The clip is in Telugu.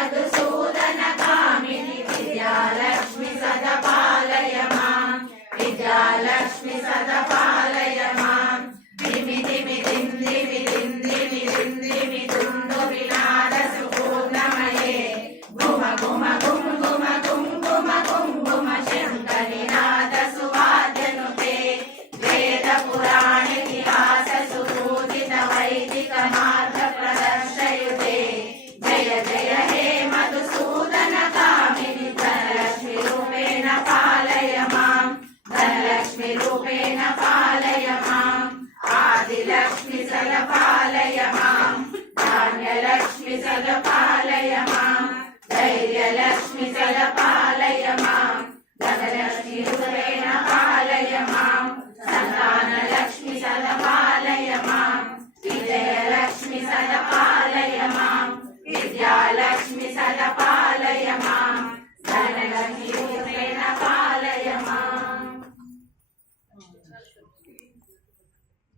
మధుసూదన కామిని విద్యాలక్ష్మి సదా పాలయ మాం విద్యాలక్ష్మి సదా పాలయ మాం ధిమి ధిమి ధిమి ధిమి ధిమి ధిమి దుందు వినాద సుపూర్ణమయే గుమ గుమ గుమ గుమ గుమ గుమ గుమ గుమ శంకరి నాద సువాద్యనుతే వేద పురాణ ఇతిహాస సుపూజిత వైదిక మార్గ ప్రదర్శయుతే జయ జయ హే మధుసూదన కామిని ధనలక్ష్మి రూపేణ పాలయ మాం ధనలక్ష్మి రూపేణ పాలయ మాం ఆదిలక్ష్మి సదా పాలయ మాం ధాన్యలక్ష్మి సదా పాలయ మాం ధైర్యలక్ష్మి సదా